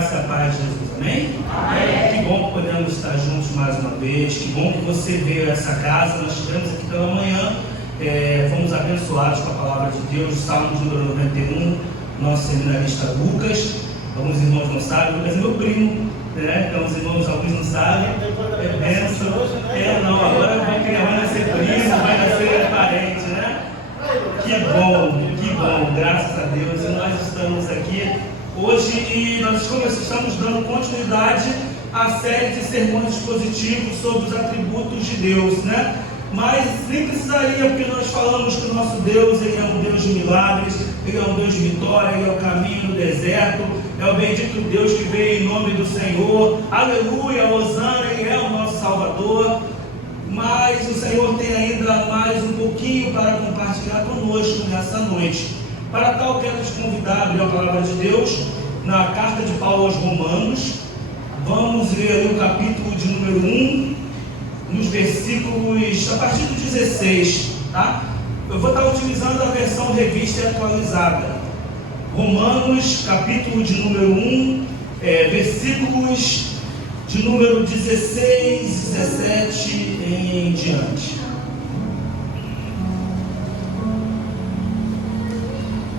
graça e a paz de Jesus, amém? Amém? Que bom que podemos estar juntos mais uma vez, que bom que você veio a essa casa. Nós estivemos aqui pela manhã, fomos abençoados com a palavra de Deus, Salmo de número 91, nosso seminarista Lucas. Alguns irmãos não sabem, Lucas é meu primo, né? Então os irmãos, alguns não sabem, benção. Não, agora vai nascer primo, vai nascer parente, né? Que bom, graças a Deus. E nós estamos aqui hoje e nós estamos dando continuidade à série de sermões expositivos sobre os atributos de Deus, né? Mas nem precisaria, porque nós falamos que o nosso Deus, Ele é um Deus de milagres, Ele é um Deus de vitória, Ele é o caminho no deserto, é o bendito Deus que veio em nome do Senhor, aleluia, Hosana, Ele é o nosso Salvador. Mas o Senhor tem ainda mais um pouquinho para compartilhar conosco nessa noite. Para tal, quero te convidar a abrir a palavra de Deus na carta de Paulo aos Romanos. Vamos ler ali o capítulo de número 1, nos versículos, a partir do 16, tá? Eu vou estar utilizando a versão revista e atualizada. Romanos, capítulo de número 1, versículos de número 16, 17 em diante.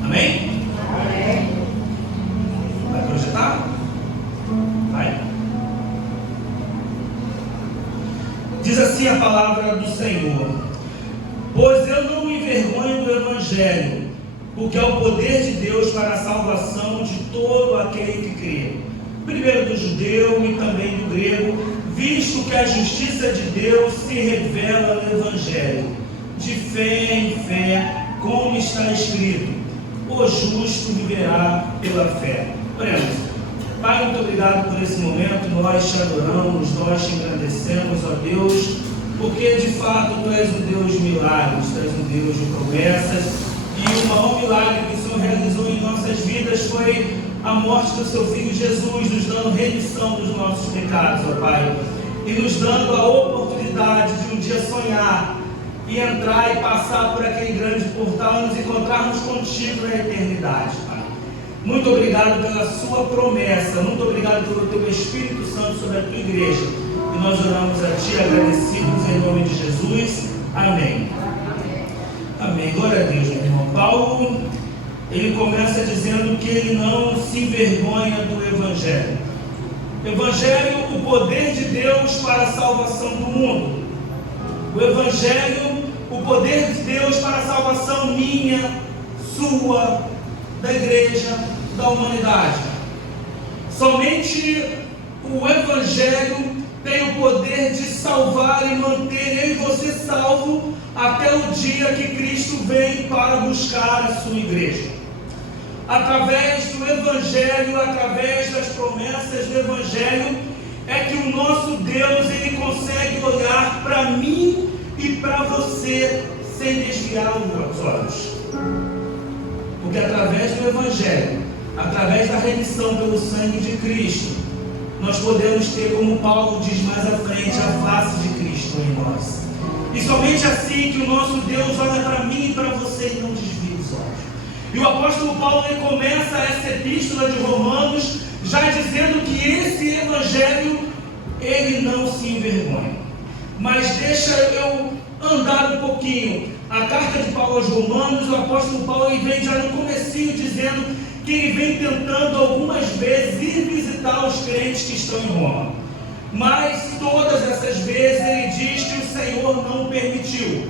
Amém? Amém. Vai projetar? Vai. Diz assim a palavra do Senhor: pois eu não me envergonho do Evangelho, porque é o poder de Deus para a salvação de todo aquele que crê, primeiro do judeu e também do grego, visto que a justiça de Deus se revela no Evangelho, de fé em fé, como está escrito: o justo viverá pela fé. Oremos. Pai, muito obrigado por esse momento. Nós te adoramos, nós te engrandecemos, ó Deus, porque de fato Tu és um Deus de milagres, Tu és um Deus de promessas, e o maior milagre que o Senhor realizou em nossas vidas foi a morte do Seu Filho Jesus, nos dando remissão dos nossos pecados, ó Pai, e nos dando a oportunidade de um dia sonhar e entrar e passar por aquele grande portal e nos encontrarmos contigo na eternidade, Pai. Muito obrigado pela Sua promessa, muito obrigado pelo Teu Espírito Santo sobre a Tua igreja, e nós oramos a Ti agradecidos em nome de Jesus. Amém. Amém. Glória a Deus, meu irmão. Paulo, ele começa dizendo que ele não se envergonha do Evangelho. Evangelho, o poder de Deus para a salvação do mundo. O Evangelho, o poder de Deus para a salvação minha, sua, da igreja, da humanidade. Somente o Evangelho tem o poder de salvar e manter eu e você salvo até o dia que Cristo vem para buscar a sua igreja. Através do Evangelho, através das promessas do Evangelho, é que o nosso Deus, Ele consegue olhar para mim e para você sem desviar os olhos. Porque através do Evangelho, através da remissão pelo sangue de Cristo, nós podemos ter, como Paulo diz mais à frente, a face de Cristo em nós. E somente assim que o nosso Deus olha para mim e para você e não desvia os olhos. E o apóstolo Paulo, ele começa essa epístola de Romanos já dizendo que esse Evangelho, ele não se envergonha. Mas deixa eu andar um pouquinho. A carta de Paulo aos Romanos, o apóstolo Paulo, ele vem já no comecinho dizendo que ele vem tentando algumas vezes ir visitar os crentes que estão em Roma. Mas todas essas vezes ele diz que o Senhor não permitiu.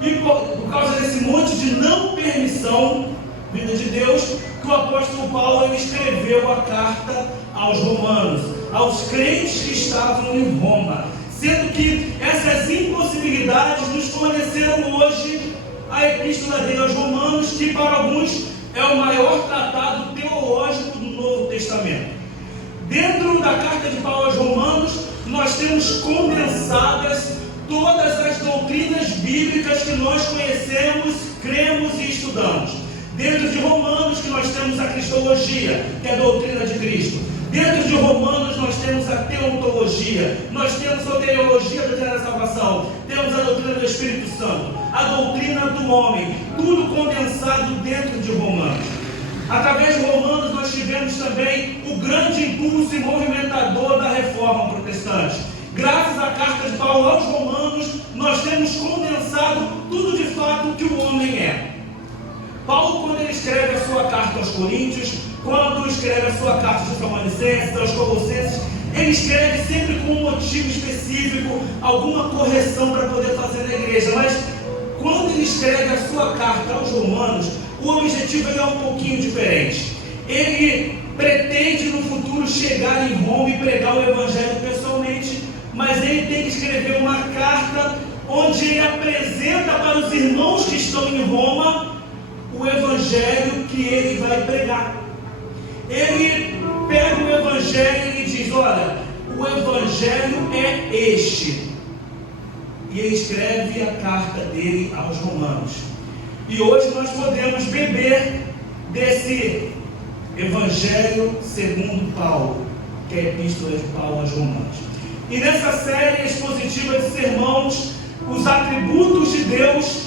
E por causa desse monte de não permissão vinda de Deus, que o apóstolo Paulo ele escreveu a carta aos romanos, aos crentes que estavam em Roma, sendo que essas impossibilidades nos forneceram hoje a epístola dele aos Romanos, que para alguns é o maior tratado teológico do Novo Testamento. Dentro da carta de Paulo aos Romanos, nós temos condensadas todas as doutrinas bíblicas que nós conhecemos, cremos e estudamos. Dentro de Romanos, que nós temos a cristologia, que é a doutrina de Cristo. Dentro de Romanos, nós temos a teontologia, nós temos a soteriologia, a doutrina da salvação, temos a doutrina do Espírito Santo, a doutrina do homem, tudo condensado dentro de Romanos. Através de Romanos nós tivemos também o grande impulso e movimentador da reforma protestante. Graças à carta de Paulo aos Romanos, nós temos condensado tudo de fato que o homem é. Paulo, quando ele escreve a sua carta aos Coríntios, quando escreve a sua carta aos Tessalonicenses, aos Colossenses, ele escreve sempre com um motivo específico, alguma correção para poder fazer na igreja. Mas quando ele escreve a sua carta aos Romanos, o objetivo é um pouquinho diferente. Ele pretende no futuro chegar em Roma e pregar o Evangelho pessoalmente, mas ele tem que escrever uma carta onde ele apresenta para os irmãos que estão em Roma o Evangelho que ele vai pregar. Ele pega o Evangelho e diz: olha, o Evangelho é este. E ele escreve a carta dele aos Romanos. E hoje nós podemos beber desse Evangelho segundo Paulo, que é a Epístola de Paulo aos Romanos. E nessa série expositiva de sermãos, os atributos de Deus,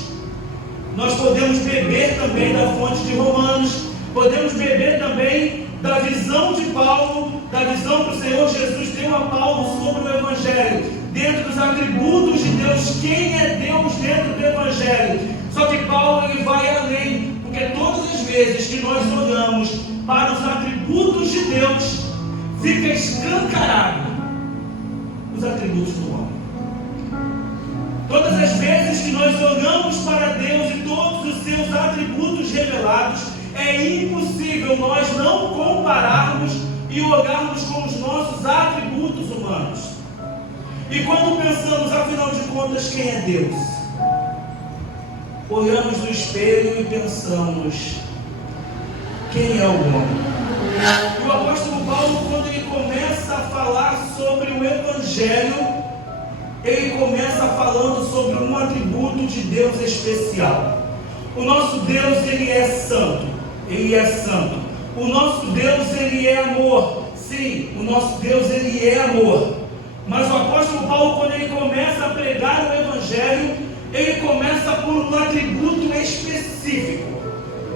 nós podemos beber também da fonte de Romanos, podemos beber também da visão de Paulo, da visão que o Senhor Jesus deu a Paulo sobre o Evangelho, dentro dos atributos de Deus, quem é Deus dentro do Evangelho. Só que Paulo ele vai além, porque todas as vezes que nós olhamos para os atributos de Deus, fica escancarado os atributos do homem. Todas as vezes que nós olhamos para Deus e todos os seus atributos revelados, é impossível nós não compararmos e olharmos com os nossos atributos humanos. E quando pensamos, afinal de contas, quem é Deus? Olhamos no espelho e pensamos, quem é o homem? E o apóstolo Paulo, quando ele começa a falar sobre o Evangelho, ele começa falando sobre um atributo de Deus especial. O nosso Deus, ele é santo. Ele é santo. O nosso Deus, ele é amor. Sim, o nosso Deus, ele é amor. Mas o apóstolo Paulo, quando ele começa a pregar o Evangelho, ele começa por um atributo específico.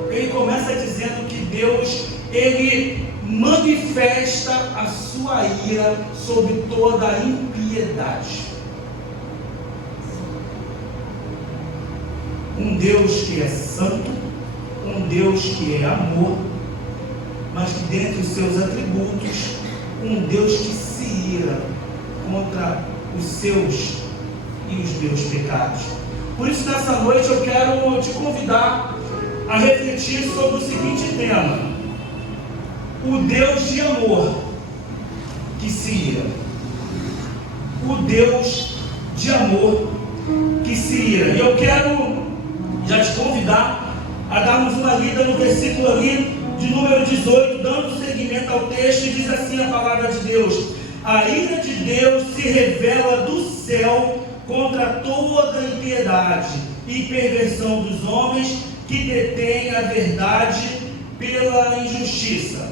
Ele começa dizendo que Deus, ele manifesta a sua ira sobre toda a impiedade. Um Deus que é santo, um Deus que é amor, mas que dentre os seus atributos, um Deus que se ira contra os seus e os meus pecados. Por isso, nessa noite eu quero te convidar a refletir sobre o seguinte tema: o Deus de amor que se ira. O Deus de amor que se ira. E eu quero já te convidar a darmos uma lida no versículo ali de número 18, dando seguimento ao texto, e diz assim a palavra de Deus: a ira de Deus se revela do céu contra toda impiedade e perversão dos homens que detêm a verdade pela injustiça.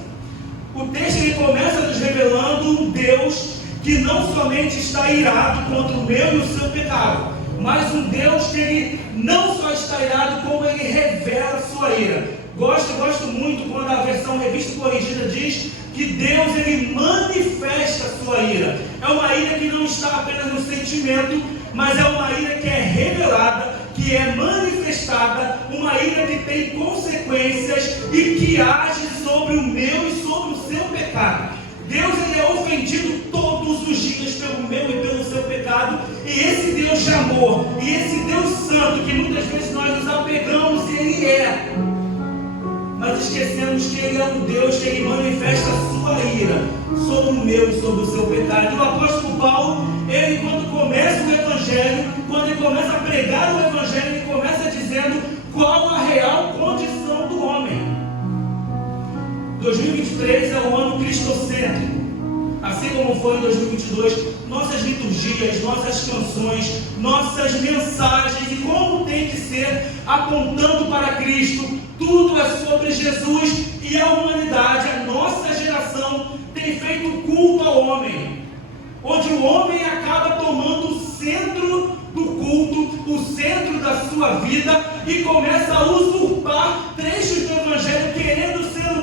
O texto ele começa nos revelando um Deus que não somente está irado contra o meu e o seu pecado, mas um Deus que ele não só está irado, como ele revela a sua ira. Gosto muito quando a versão revista e corrigida diz que Deus ele manifesta a sua ira. É uma ira que não está apenas no sentimento, mas é uma ira que é revelada, que é manifestada, uma ira que tem consequências e que age sobre o meu e sobre o seu pecado. Deus ele é ofendido todos os dias pelo meu e pelo seu pecado, e esse Deus de amor, e esse Deus santo que muitas vezes nós nos apegamos, ele é, mas esquecemos que ele é um Deus que ele manifesta a sua ira sobre o meu e sobre o seu pecado. E o apóstolo Paulo, ele quando começa o Evangelho, quando ele começa a pregar o Evangelho, ele começa dizendo qual a real condição do homem. 2023 é o ano cristocêntrico. Assim como foi em 2022, nossas liturgias, nossas canções, nossas mensagens e como tem que ser apontando para Cristo, tudo é sobre Jesus. E a humanidade, a nossa geração, tem feito culto ao homem, onde o homem acaba tomando o centro do culto, o centro da sua vida, e começa a usurpar trechos do Evangelho, querendo ser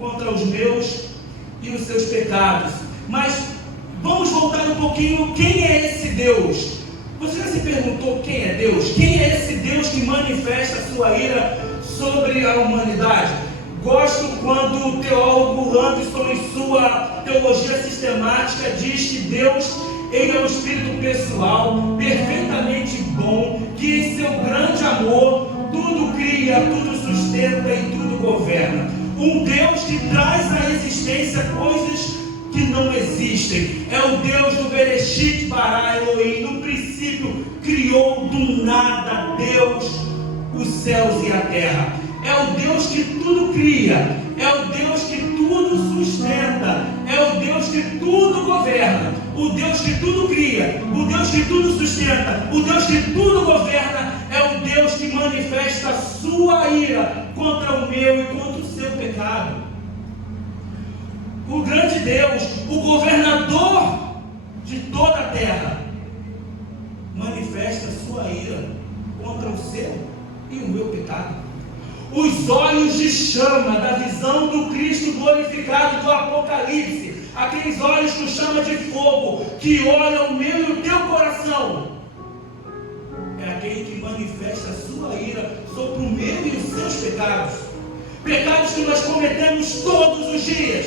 contra os meus e os seus pecados. Mas vamos voltar um pouquinho. Quem é esse Deus? Você já se perguntou quem é Deus? Quem é esse Deus que manifesta a sua ira sobre a humanidade? Gosto quando o teólogo Anderson, em sua teologia sistemática, diz que Deus, Ele é um espírito pessoal, perfeitamente bom, que em seu grande amor tudo cria, tudo sustenta e tudo governa. Um Deus que traz à existência coisas que não existem. É o Deus do Bereshit bara Elohim. No princípio criou do nada Deus os céus e a terra. É o Deus que tudo cria, é o Deus que tudo sustenta, é o Deus que tudo governa, o Deus que tudo cria, o Deus que tudo sustenta, o Deus que tudo governa, é o Deus que manifesta a sua ira contra o meu e contra o seu pecado. O grande Deus, o governador de toda a terra, manifesta a sua ira contra o seu e o meu pecado. Os olhos de chama da visão do Cristo glorificado do Apocalipse, aqueles olhos com chama de fogo, que olham o meu e o teu coração, é aquele que manifesta a sua ira sobre o meu e os seus pecados. Pecados que nós cometemos todos os dias,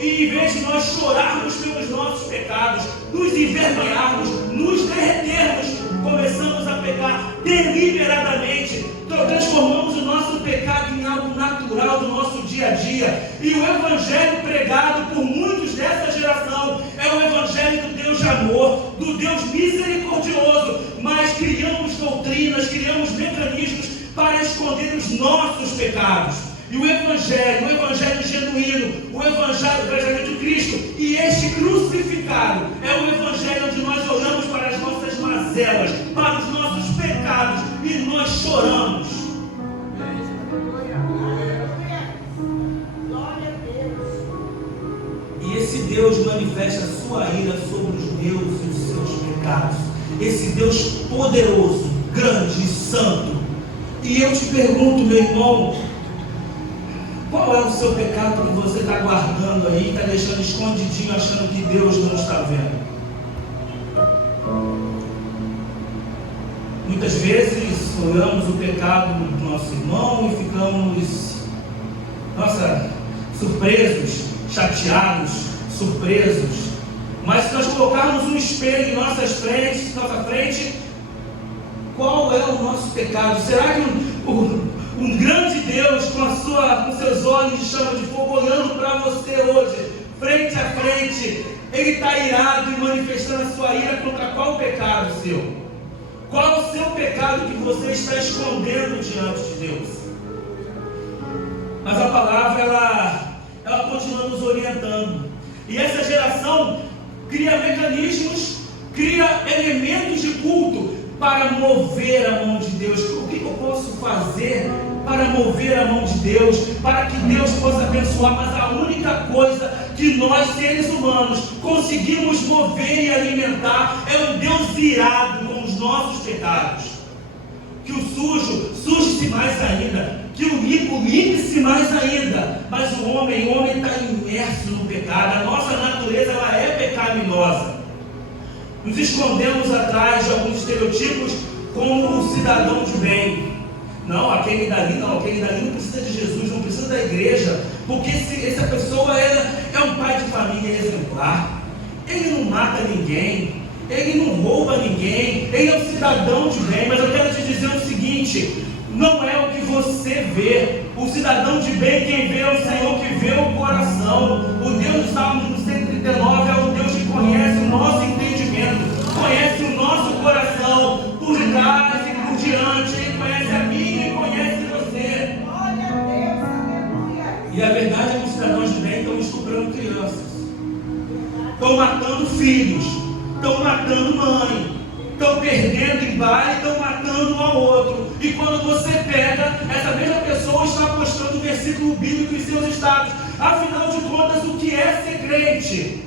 e em vez de nós chorarmos pelos nossos pecados, nos envergonharmos, nos derretermos, começamos a pecar deliberadamente, transformamos o nosso pecado em algo natural do nosso dia a dia. E o evangelho pregado por muitos dessa geração é o evangelho do Deus de amor, do Deus misericordioso, mas criamos doutrinas, criamos mecanismos para esconder os nossos pecados. E o evangelho genuíno, o evangelho de Cristo e este crucificado é o evangelho onde nós olhamos para as nossas mazelas, para os nossos pecados e nós choramos. E esse Deus manifesta a sua ira sobre os meus e os seus pecados. Esse Deus poderoso, grande e santo. E eu te pergunto, meu irmão, qual é o seu pecado que você está guardando aí, está deixando escondidinho, achando que Deus não está vendo? Muitas vezes olhamos o pecado do nosso irmão e ficamos, surpresos, chateados, surpresos. Mas se nós colocarmos um espelho em nossa frente, qual é o nosso pecado? Será que um grande Deus com seus olhos de chama de fogo olhando para você hoje, frente a frente, Ele está irado e manifestando a sua ira contra qual pecado seu? Qual é o seu pecado que você está escondendo diante de Deus? Mas a palavra, ela continua nos orientando. E essa geração cria mecanismos, cria elementos de culto para mover a mão de Deus. O que eu posso fazer para mover a mão de Deus, para que Deus possa abençoar? Mas a única coisa que nós, seres humanos, conseguimos mover e alimentar é um Deus irado com os nossos pecados. Que o sujo suje-se mais ainda, que o limpo limpe-se mais ainda. Mas o homem está imerso no pecado. A nossa natureza, ela é pecaminosa. Nos escondemos atrás de alguns estereotipos como o cidadão de bem. Não, aquele dali não precisa de Jesus, não precisa da igreja, porque essa pessoa é um pai de família exemplar. Ele não mata ninguém, ele não rouba ninguém, ele é um cidadão de bem. Mas eu quero te dizer o seguinte: não é o que você vê. O cidadão de bem, quem vê é o Senhor, que vê o coração. O Deus do Salmo 139 é o Deus que conhece o nosso entendimento, conhece o nosso coração, por trás e por diante. Ele conhece a mim e conhece você. Glória a Deus, aleluia. E a verdade é que os cidadãos de bem estão estuprando crianças, estão matando filhos, estão matando mãe, estão perdendo em baile, estão matando um ao outro. E quando você pega, essa mesma pessoa está postando um versículo bíblico em seus estados. Afinal de contas, o que é ser crente?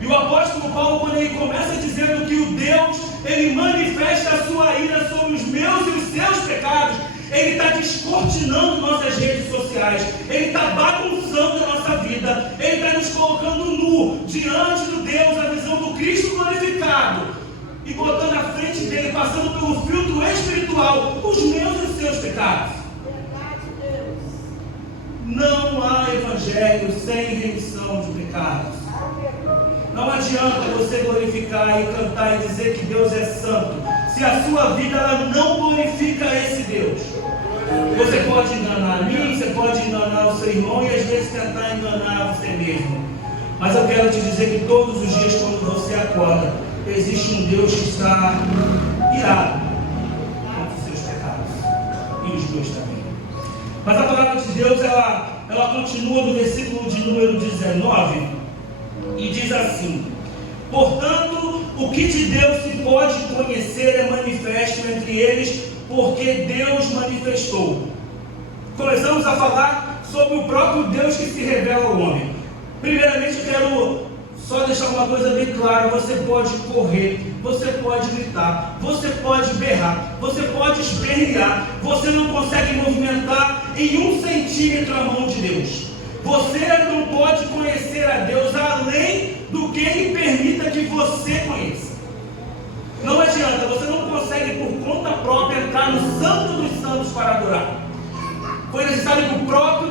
E o apóstolo Paulo, quando ele começa dizendo que o Deus, ele manifesta a sua ira sobre os meus e os seus pecados, ele está descortinando nossas redes sociais, ele está bagunçando a nossa vida, ele está nos colocando nu diante do Deus, a visão do Cristo glorificado, e botando à frente dele, passando pelo filtro espiritual, os meus e os seus pecados. Não há evangelho sem remissão de pecados. Não adianta você glorificar e cantar e dizer que Deus é santo, se a sua vida ela não glorifica esse Deus. Você pode enganar a mim, você pode enganar o seu irmão e às vezes tentar enganar você mesmo. Mas eu quero te dizer que todos os dias, quando você acorda, existe um Deus que está irado contra os seus pecados, e os meus também. Mas a palavra de Deus, ela continua no versículo de número 19, e diz assim: portanto, o que de Deus se pode conhecer é manifesto entre eles, porque Deus manifestou. Começamos a falar sobre o próprio Deus que se revela ao homem. Primeiramente, eu quero só deixar uma coisa bem clara: você pode correr, você pode gritar, você pode berrar, você pode espernear, você não consegue movimentar em 1 centímetro a mão de Deus. Você não pode conhecer a Deus além do que Ele permita que você conheça. Não adianta, você não consegue por conta própria entrar no Santo dos Santos para adorar. Foi necessário que o próprio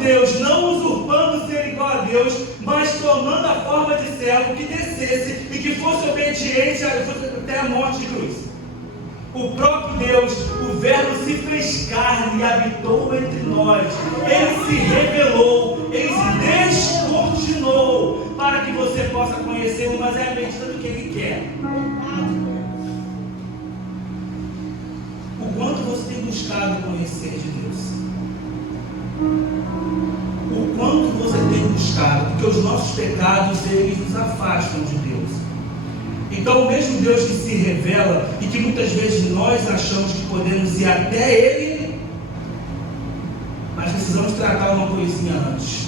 Deus, não usurpando ser igual a Deus, mas tomando a forma de servo, que descesse e que fosse obediente até a morte de cruz. O próprio Deus, o Verbo se fez carne e habitou entre nós. Ele se revelou, ele se descortinou para que você possa conhecê-lo, mas é a medida do que ele quer. O quanto você tem buscado conhecer de Deus? O quanto você tem buscado? Porque os nossos pecados, eles nos afastam de Deus. Então o mesmo Deus que se revela e que muitas vezes nós achamos que podemos ir até Ele, mas precisamos tratar uma coisinha antes: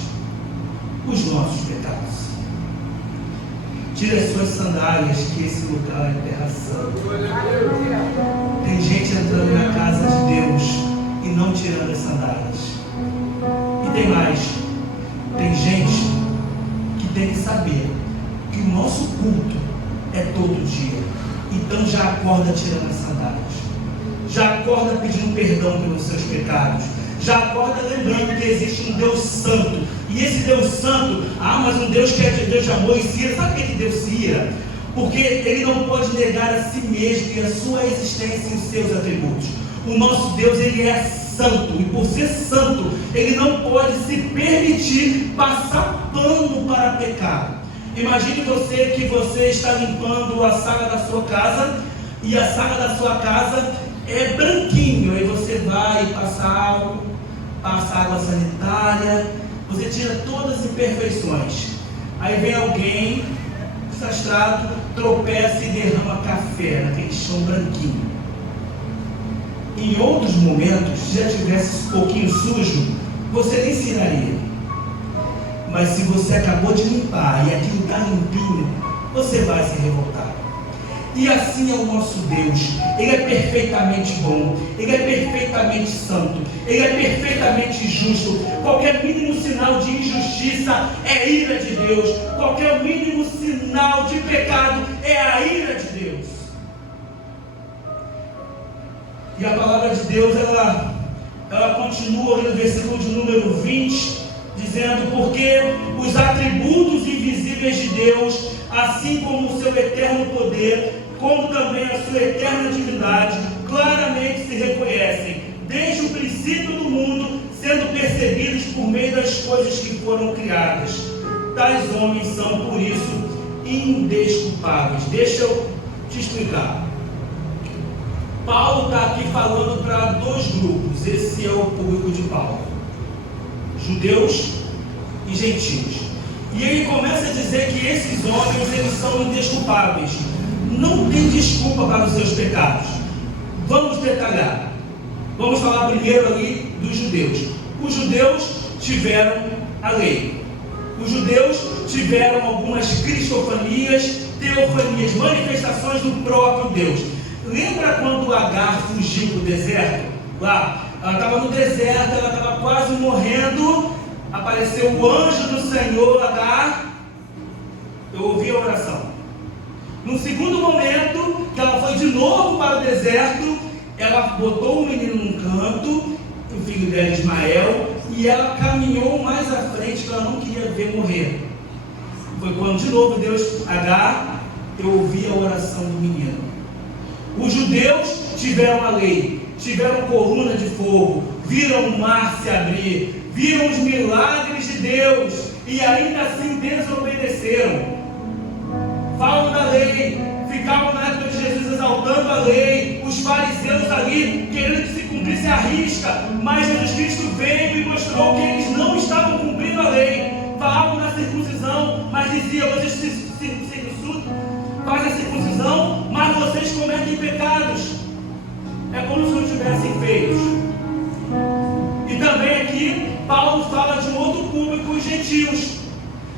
os nossos pecados. Tire as suas sandálias, que esse lugar é terra santa. Tem gente entrando na casa de Deus e não tirando as sandálias. E tem mais, tem gente que tem que saber que o nosso culto é todo dia, então já acorda tirando as sandálias, já acorda pedindo perdão pelos seus pecados, já acorda lembrando que existe um Deus santo, e esse Deus santo, mas um Deus que é de Deus de amor e se ira. Sabe por que Deus se ira? Porque Ele não pode negar a si mesmo e a sua existência e os seus atributos. O nosso Deus, Ele é santo, e por ser santo, Ele não pode se permitir passar pano para pecado. Imagine que você está limpando a sala da sua casa, e a sala da sua casa é branquinho, aí você vai passar água sanitária, você tira todas as imperfeições, aí vem alguém desastrado, tropeça e derrama café naquele chão branquinho. Em outros momentos, se já tivesse um pouquinho sujo, você nem ensinaria. Mas se você acabou de limpar e aquilo está limpinho, você vai se revoltar. E assim é o nosso Deus. Ele é perfeitamente bom, Ele é perfeitamente santo, Ele é perfeitamente justo. Qualquer mínimo sinal de injustiça é ira de Deus. Qualquer mínimo sinal de pecado é a ira de Deus. E a palavra de Deus, ela continua no versículo de número 20, dizendo: porque os atributos invisíveis de Deus, assim como o seu eterno poder, como também a sua eterna divindade, claramente se reconhecem, desde o princípio do mundo, sendo percebidos por meio das coisas que foram criadas. Tais homens são, por isso, indesculpáveis. Deixa eu te explicar. Paulo está aqui falando para dois grupos. Esse é o público de Paulo: judeus e gentios. E ele começa a dizer que esses homens, eles são indesculpáveis, não tem desculpa para os seus pecados. Vamos detalhar. Vamos falar primeiro ali dos judeus. Os judeus tiveram a lei. Os judeus tiveram algumas cristofanias, teofanias, manifestações do próprio Deus. Lembra quando Agar fugiu do deserto? Lá, ela estava no deserto, ela estava quase morrendo. Apareceu o anjo do Senhor, Agar. Eu ouvi a oração. No segundo momento, que ela foi de novo para o deserto, ela botou o menino num canto, o filho dela, Ismael, e ela caminhou mais à frente, porque ela não queria ver morrer. Foi quando de novo Deus, Agar, eu ouvi a oração do menino. Os judeus tiveram a lei, tiveram coluna de fogo, viram o mar se abrir, viram os milagres de Deus e ainda assim desobedeceram. Falam da lei, ficavam na época de Jesus exaltando a lei, os fariseus ali querendo que se cumprisse a risca, mas Jesus Cristo veio e mostrou que eles não estavam cumprindo a lei. Falavam na circuncisão, mas diziam: vocês fazem a circuncisão, mas vocês cometem pecados. É como se não tivessem feitos. E também aqui Paulo fala de um outro público, os gentios.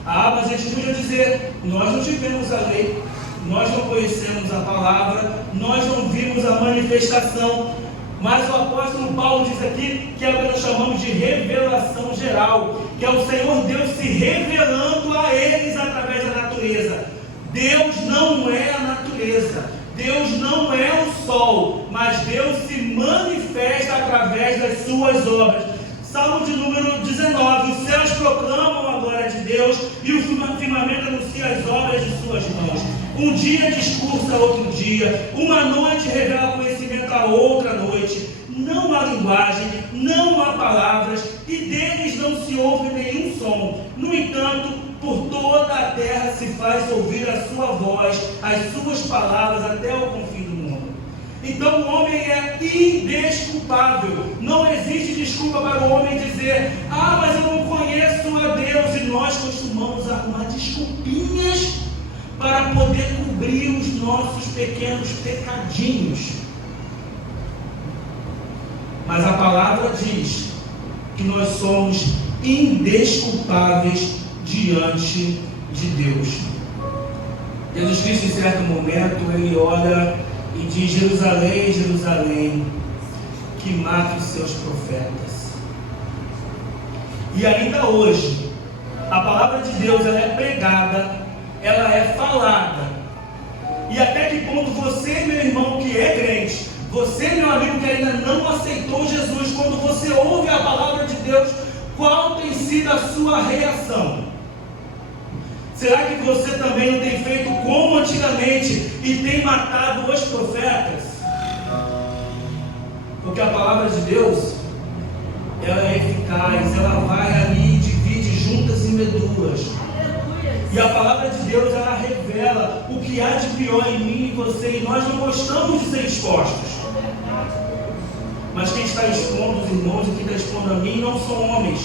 Mas a gente podia dizer: nós não tivemos a lei, nós não conhecemos a palavra, nós não vimos a manifestação. Mas o apóstolo Paulo diz aqui que é o que nós chamamos de revelação geral, que é o Senhor Deus se revelando a eles através da natureza. Deus não é a natureza, Deus não é o sol, mas Deus se manifesta através das suas obras. Salmo de número 19: os céus proclamam a glória de Deus e o firmamento anuncia as obras de suas mãos. Um dia discursa outro dia, uma noite revela conhecimento a outra noite. Não há linguagem, não há palavras, e deles não se ouve nenhum som. No entanto, por toda a terra se faz ouvir a sua voz, as suas palavras até o confim do mundo. Então o homem é indesculpável. Não existe desculpa para o homem dizer: mas eu não conheço a Deus. E nós costumamos arrumar desculpinhas para poder cobrir os nossos pequenos pecadinhos. Mas a palavra diz que nós somos indesculpáveis diante de Deus. Jesus Cristo, em certo momento, ele olha e diz: Jerusalém, Jerusalém, que mata os seus profetas. E ainda hoje, a palavra de Deus, ela é pregada, ela é falada. E até que ponto você, meu irmão, que é crente, você, meu amigo, que ainda não aceitou Jesus, quando você ouve a palavra de Deus, qual tem sido a sua reação? Será que você também não tem feito como antigamente e tem matado os profetas? Porque a palavra de Deus, ela é eficaz, ela vai ali e divide juntas e medulas. E a palavra de Deus, ela revela o que há de pior em mim e você, e nós não gostamos de ser expostos. Mas quem está expondo os irmãos e quem está expondo a mim não são homens,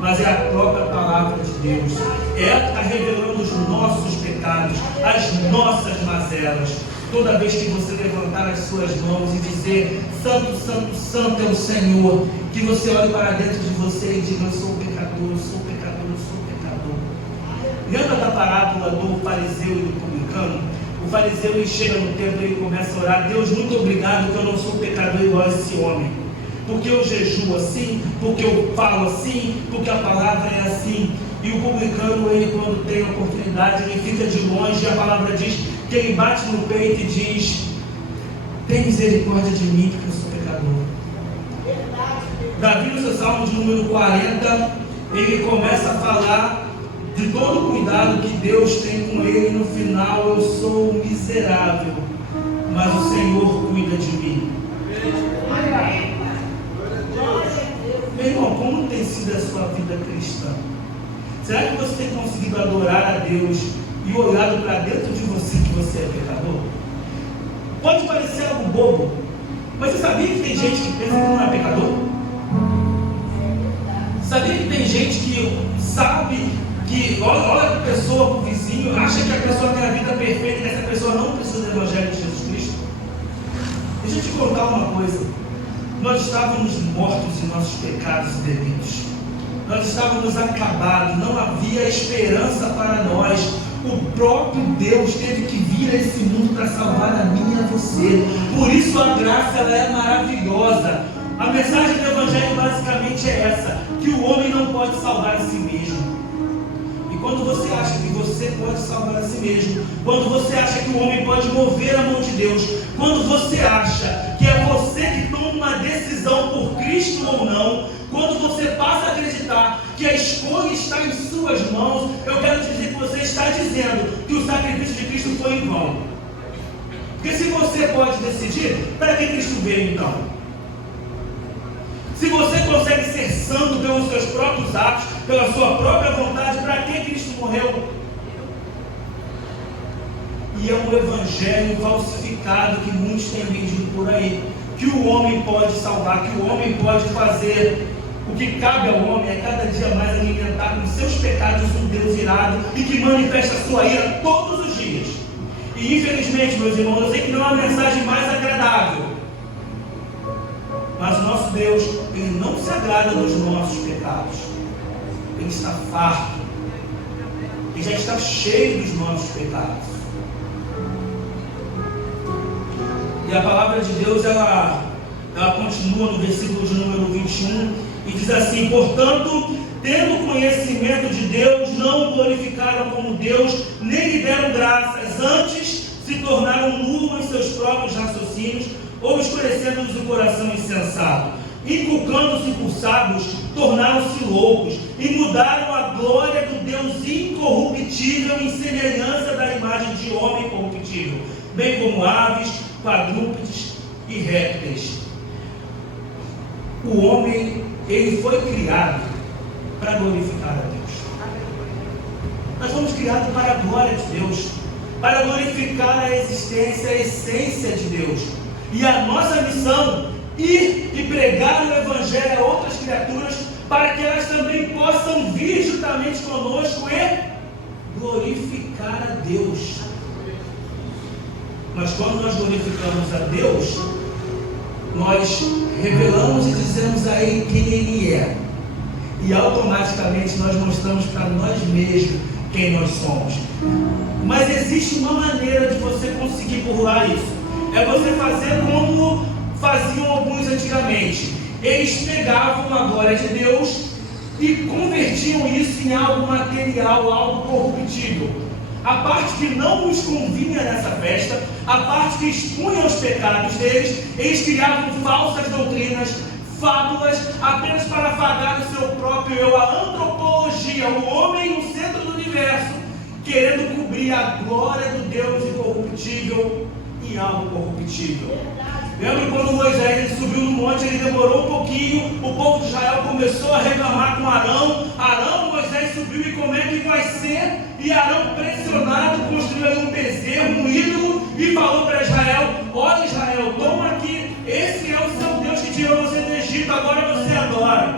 mas é a própria palavra de Deus. Ela está revelando os nossos pecados, as nossas mazelas. Toda vez que você levantar as suas mãos e dizer: Santo, Santo, Santo é o Senhor, que você olhe para dentro de você e diga: eu sou pecador, eu sou pecador, eu sou pecador. Lembra da parábola do fariseu e do publicano? O fariseu, ele chega no templo e ele começa a orar: Deus, muito obrigado que eu não sou pecador igual a esse homem, porque eu jejuo assim, porque eu falo assim, porque a palavra é assim. E o publicano, ele, quando tem a oportunidade, ele fica de longe, e a palavra diz que ele bate no peito e diz: tem misericórdia de mim, porque eu sou pecador. Davi, no seu salmo de número 40, ele começa a falar de todo o cuidado que Deus tem com ele. No final: eu sou miserável, mas o Senhor cuida de mim. Meu irmão, como tem sido a sua vida cristã? Será que você tem conseguido adorar a Deus e olhado para dentro de você que você é pecador? Pode parecer algo bobo, mas você sabia que tem gente que pensa que não é pecador? Sabia que tem gente que sabe que olha para a pessoa, para o vizinho, acha que a pessoa tem a vida perfeita e que essa pessoa não precisa do Evangelho de Jesus Cristo? Deixa eu te contar uma coisa. Nós estávamos mortos em nossos pecados e delitos. Nós estávamos acabados, não havia esperança para nós. O próprio Deus teve que vir a esse mundo para salvar a mim e a você. Por isso a graça ela é maravilhosa. A mensagem do Evangelho basicamente é essa: que o homem não pode salvar a si mesmo. E quando você acha que você pode salvar a si mesmo, quando você acha que o homem pode mover a mão de Deus, quando você acha que é você que toma uma decisão por Cristo ou não, quando você passa a acreditar que a escolha está em suas mãos, eu quero te dizer que você está dizendo que o sacrifício de Cristo foi em vão. Porque se você pode decidir, para que Cristo veio então? Se você consegue ser santo pelos seus próprios atos, pela sua própria vontade, para que Cristo morreu? E é um evangelho falsificado que muitos têm vendido por aí, que o homem pode salvar, que o homem pode fazer. O que cabe ao homem é cada dia mais alimentar com seus pecados um Deus irado e que manifesta a sua ira todos os dias. E infelizmente, meus irmãos, eu sei que não é a mensagem mais agradável, mas o nosso Deus, Ele não se agrada dos nossos pecados. Ele está farto. Ele já está cheio dos nossos pecados. E a palavra de Deus, ela continua no versículo de número 21 e diz assim: portanto, tendo conhecimento de Deus, não o glorificaram como Deus, nem lhe deram graças, antes se tornaram nulos em seus próprios raciocínios, obscurecendo-lhes o coração insensato. Inculcando-se por sábios, tornaram-se loucos e mudaram a glória do Deus incorruptível em semelhança da imagem de homem corruptível, bem como aves, quadrúpedes e répteis. O homem, ele foi criado para glorificar a Deus. Nós fomos criados para a glória de Deus, para glorificar a existência, a essência de Deus. E a nossa missão é ir e pregar o Evangelho a outras criaturas, para que elas também possam vir juntamente conosco e glorificar a Deus. Mas quando nós glorificamos a Deus, nós revelamos e dizemos a Ele quem Ele é. E automaticamente nós mostramos para nós mesmos quem nós somos. Mas existe uma maneira de você conseguir burlar isso. É você fazer como faziam alguns antigamente. Eles pegavam a glória de Deus e convertiam isso em algo material, algo corruptível. A parte que não nos convinha nessa festa, a parte que expunha os pecados deles, eles criavam falsas doutrinas, fábulas, apenas para afagar o seu próprio eu, a antropologia, o homem no centro do universo, querendo cobrir a glória do Deus incorruptível em algo corruptível. Lembra quando Moisés subiu no monte, ele demorou um pouquinho, o povo de Israel começou a reclamar com Arão, Moisés subiu e como é que vai ser? E Arão, pressionado, construiu ali um bezerro, um ídolo, e falou para Israel: olha Israel, toma aqui, esse é o seu Deus que tirou você do Egito, agora você adora.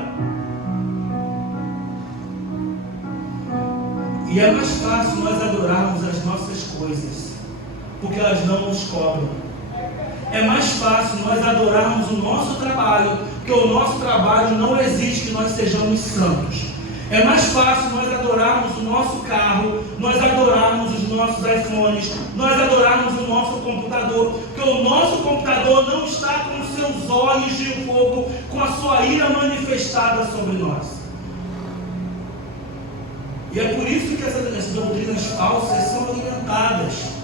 E é mais fácil nós adorarmos as nossas coisas, porque elas não nos cobram. É mais fácil nós adorarmos o nosso trabalho, porque o nosso trabalho não exige que nós sejamos santos. É mais fácil nós adorarmos o nosso carro, nós adorarmos os nossos iPhones, nós adorarmos o nosso computador, porque o nosso computador não está com os seus olhos de fogo, com a sua ira manifestada sobre nós. E é por isso que essas doutrinas falsas são alimentadas.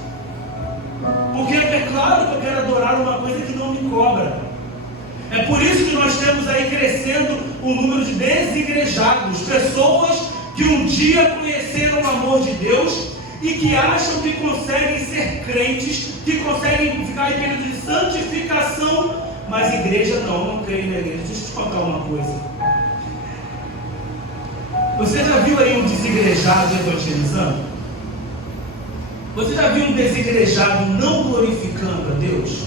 Porque é claro que eu quero adorar uma coisa que não me cobra. É por isso que nós temos aí crescendo o número de desigrejados, pessoas que um dia conheceram o amor de Deus e que acham que conseguem ser crentes, que conseguem ficar em período de santificação, mas igreja não creio na igreja. Deixa eu te contar uma coisa. Você já viu aí um desigrejado evangelizando? Você já viu um desigrejado não glorificando a Deus?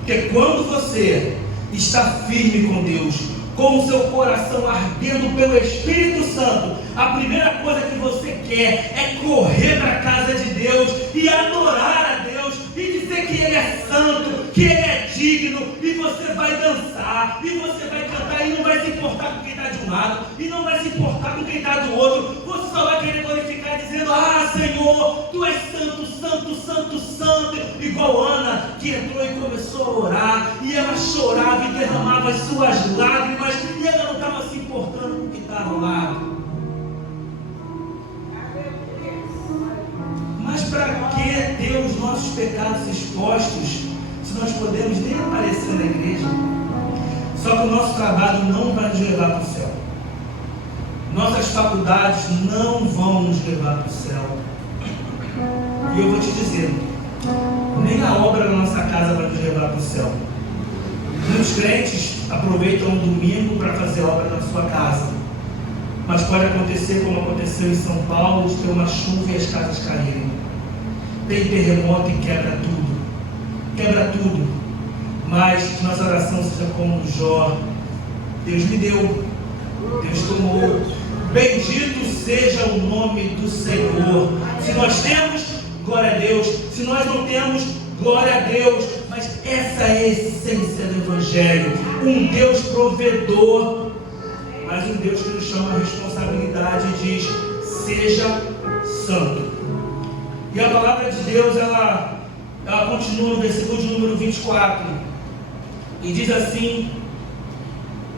Porque quando você está firme com Deus, com o seu coração ardendo pelo Espírito Santo, a primeira coisa que você quer é correr para a casa de Deus e adorar a Deus e dizer dizer que Ele é santo, que Ele é digno, e você vai dançar, e você vai cantar, e não vai se importar com quem está de um lado, e não vai se importar com quem está do outro. Você só vai querer glorificar dizendo: ah, Senhor, Tu és santo, santo, santo, santo. Igual Ana, que entrou e começou a orar, e ela chorava e derramava as suas lágrimas, e ela não estava se importando com o que estava ao lado. Mas para que ter os nossos pecados expostos, se nós podemos nem aparecer na igreja? Só que o nosso trabalho não vai nos levar para o céu. Nossas faculdades não vão nos levar para o céu. E eu vou te dizer, nem a obra na nossa casa vai nos levar para o céu. Muitos crentes aproveitam um domingo para fazer obra na sua casa. Mas pode acontecer como aconteceu em São Paulo, de ter uma chuva e as casas caírem. Tem terremoto e quebra tudo. Quebra tudo. Mas que nossa oração seja como Jó: Deus me deu, Deus tomou. Bendito seja o nome do Senhor. Se nós temos, glória a Deus. Se nós não temos, glória a Deus. Mas essa é a essência do Evangelho. Um Deus provedor, mas um Deus que nos chama a responsabilidade e diz: seja santo. E a palavra de Deus, ela continua no versículo de número 24, e diz assim: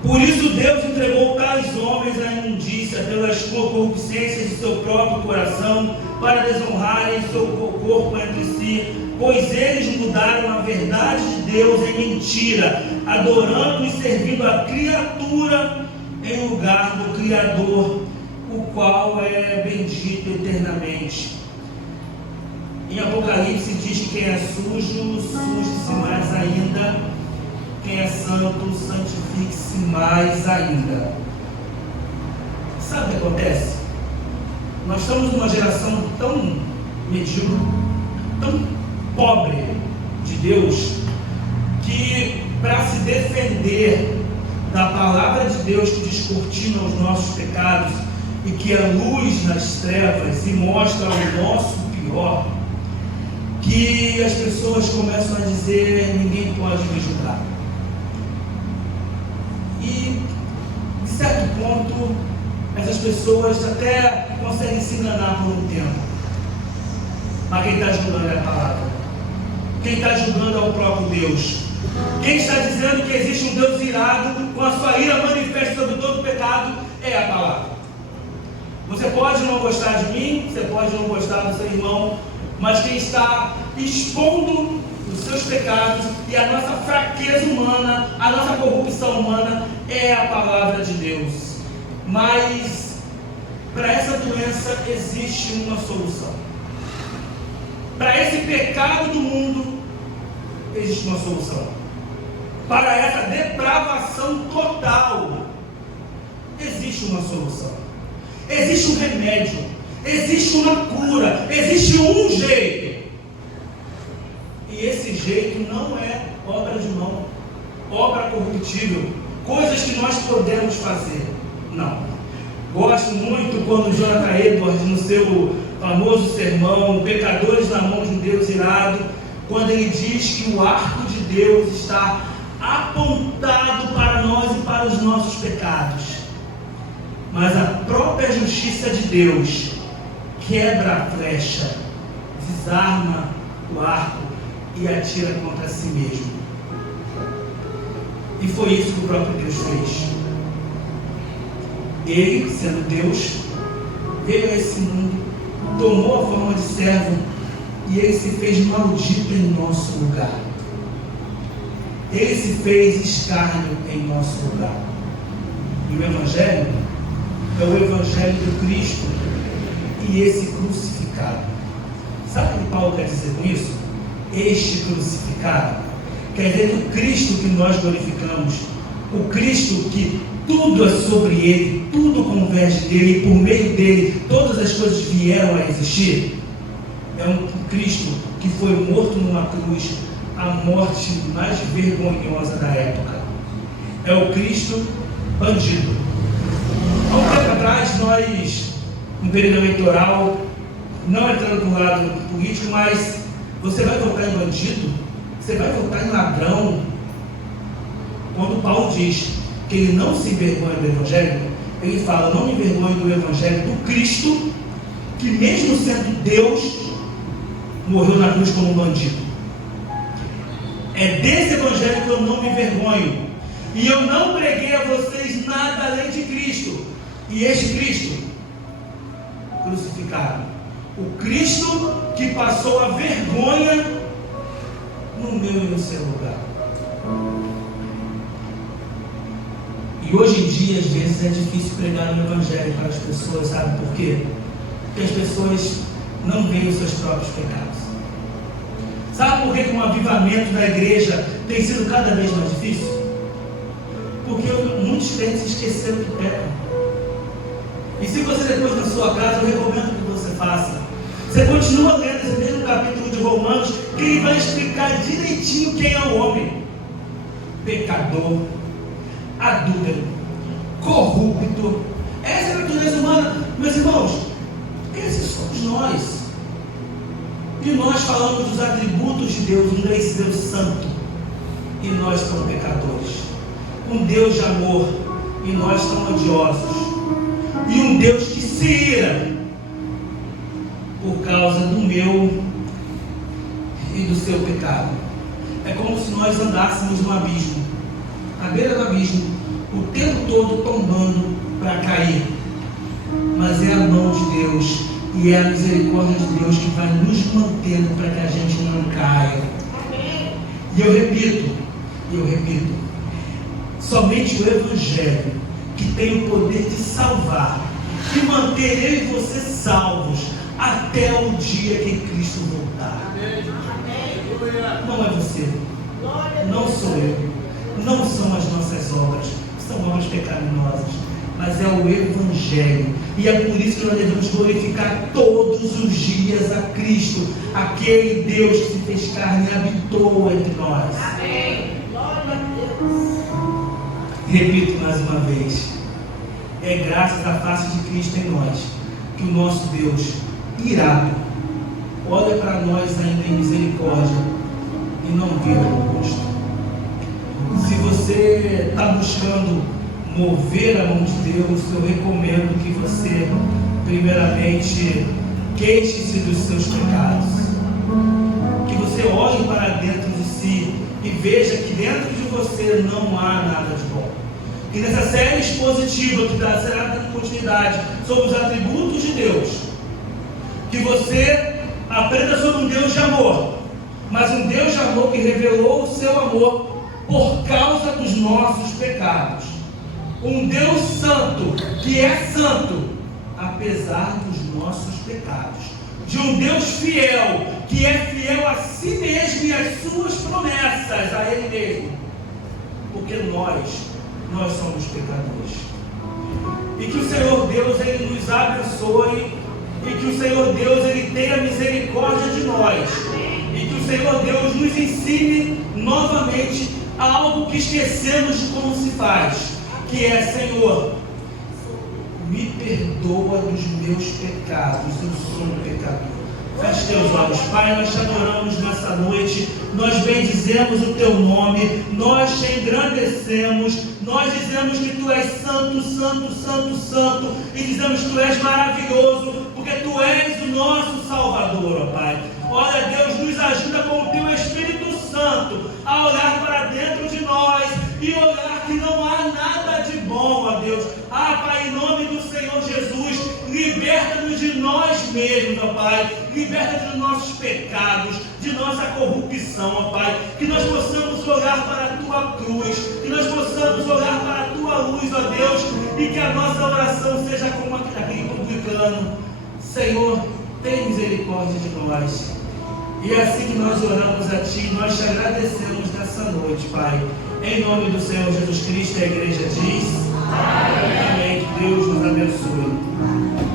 por isso Deus entregou tais homens à imundícia pelas concupiscências de seu próprio coração, para desonrarem seu corpo entre si, pois eles mudaram a verdade de Deus em mentira, adorando e servindo a criatura em lugar do Criador, o qual é bendito eternamente. Em Apocalipse diz que quem é sujo, suje-se mais ainda. Quem é santo, santifique-se mais ainda. Sabe o que acontece? Nós estamos numa geração tão medíocre, tão pobre de Deus, que para se defender da palavra de Deus que descortina os nossos pecados e que é luz nas trevas e mostra o nosso pior, que as pessoas começam a dizer: ninguém pode me julgar. E, de certo ponto, essas pessoas até conseguem se enganar por um tempo. Mas quem está julgando é a palavra. Quem está julgando é o próprio Deus. Quem está dizendo que existe um Deus irado, com a sua ira manifesta sobre todo o pecado, é a palavra. Você pode não gostar de mim, você pode não gostar do seu irmão, mas quem está expondo os seus pecados e a nossa fraqueza humana, a nossa corrupção humana, é a palavra de Deus. Mas para essa doença existe uma solução. Para esse pecado do mundo existe uma solução. Para essa depravação total existe uma solução. Existe um remédio, existe uma cura, existe um jeito. E esse jeito não é obra de mão, obra corruptível, coisas que nós podemos fazer. Não. Gosto muito quando Jonathan Edwards, no seu famoso sermão Pecadores na Mão de um Deus Irado, quando ele diz que o arco de Deus está apontado para nós e para os nossos pecados, mas a própria justiça de Deus quebra a flecha, desarma o arco e atira contra si mesmo. E foi isso que o próprio Deus fez. Ele, sendo Deus, veio a esse mundo, tomou a forma de servo e ele se fez maldito em nosso lugar. Ele se fez escárnio em nosso lugar. E o Evangelho é o Evangelho do Cristo e esse crucificado. Sabe o que Paulo quer dizer com isso? Este crucificado quer dizer que o Cristo que nós glorificamos, o Cristo que tudo é sobre Ele, tudo converge dele, e por meio dele todas as coisas vieram a existir, é um Cristo que foi morto numa cruz, a morte mais vergonhosa da época. É o Cristo bandido. Há um tempo atrás, nós, no período eleitoral, não entrando para o lado político, mas Você vai votar em bandido? Você vai votar em ladrão? Quando Paulo diz que ele não se envergonha do Evangelho, ele fala: não me envergonhe do Evangelho do Cristo, que mesmo sendo Deus, morreu na cruz como um bandido. É desse Evangelho que eu não me envergonho. E eu não preguei a vocês nada além de Cristo. E este Cristo, crucificado. O Cristo que passou a vergonha no meu e no seu lugar. E hoje em dia, às vezes, é difícil pregar o Evangelho para as pessoas, sabe por quê? Porque as pessoas não veem os seus próprios pecados. Sabe por que um avivamento da igreja tem sido cada vez mais difícil? Porque muitos crentes esqueceram que pecam. E se você depois na sua casa, eu recomendo que você faça. Você continua lendo esse mesmo capítulo de Romanos, que ele vai explicar direitinho quem é o homem: pecador, adúltero, corrupto. Essa é a natureza humana, meus irmãos. Esses somos nós. E nós falamos dos atributos de Deus, um Deus santo, e nós somos pecadores. Um Deus de amor, e nós somos odiosos. E um Deus que se ira por causa do meu e do seu pecado. É como se nós andássemos no abismo, à beira do abismo, o tempo todo tombando para cair. Mas é a mão de Deus e é a misericórdia de Deus que vai nos mantendo para que a gente não caia. E eu repito, somente o Evangelho, que tem o poder de salvar, de manter eu e você salvos até o dia que Cristo voltar. Não é você, não sou eu, não são as nossas obras, são obras pecaminosas, mas é o Evangelho. E é por isso que nós devemos glorificar todos os dias a Cristo, aquele Deus que se fez carne e habitou entre nós. Amém. Glória a Deus. Repito mais uma vez: é graças à face de Cristo em nós que o nosso Deus, irado, olha para nós ainda em misericórdia e não vira o rosto. Se você está buscando mover a mão de Deus, eu recomendo que você, primeiramente, queixe-se dos seus pecados, que você olhe para dentro de si e veja que dentro de você não há nada de bom. E nessa série expositiva que será dando continuidade sobre os atributos de Deus, que você aprenda sobre um Deus de amor, mas um Deus de amor que revelou o seu amor por causa dos nossos pecados. Um Deus santo, que é santo, apesar dos nossos pecados. De um Deus fiel, que é fiel a si mesmo e às suas promessas, a Ele mesmo. Porque nós somos pecadores. E que o Senhor Deus, Ele nos abençoe. E que o Senhor Deus, Ele tenha misericórdia de nós. E que o Senhor Deus nos ensine novamente algo que esquecemos de como se faz. Que é: Senhor, me perdoa dos meus pecados, eu sou um pecador. Feche teus olhos, Pai, nós te adoramos nessa noite, nós bendizemos o teu nome, nós te engrandecemos, nós dizemos que tu és santo, santo, santo, santo, e dizemos que tu és maravilhoso, porque tu és o nosso Salvador, ó Pai. Olha, Deus, nos ajuda com o teu Espírito Santo a olhar para dentro de nós e olhar que não há nada de bom, ó Deus. Pai, em nome do Senhor Jesus, liberta-nos de nós mesmos, ó Pai. Liberta-nos dos nossos pecados, de nossa corrupção, ó Pai. Que nós possamos olhar para a Tua cruz, que nós possamos olhar para a Tua luz, ó Deus, e que a nossa oração seja como aquele publicano: Senhor, tem misericórdia de nós. E é assim que nós oramos a Ti, nós te agradecemos nessa noite, Pai. Em nome do Senhor Jesus Cristo, a igreja diz: Amém. Que Deus nos abençoe.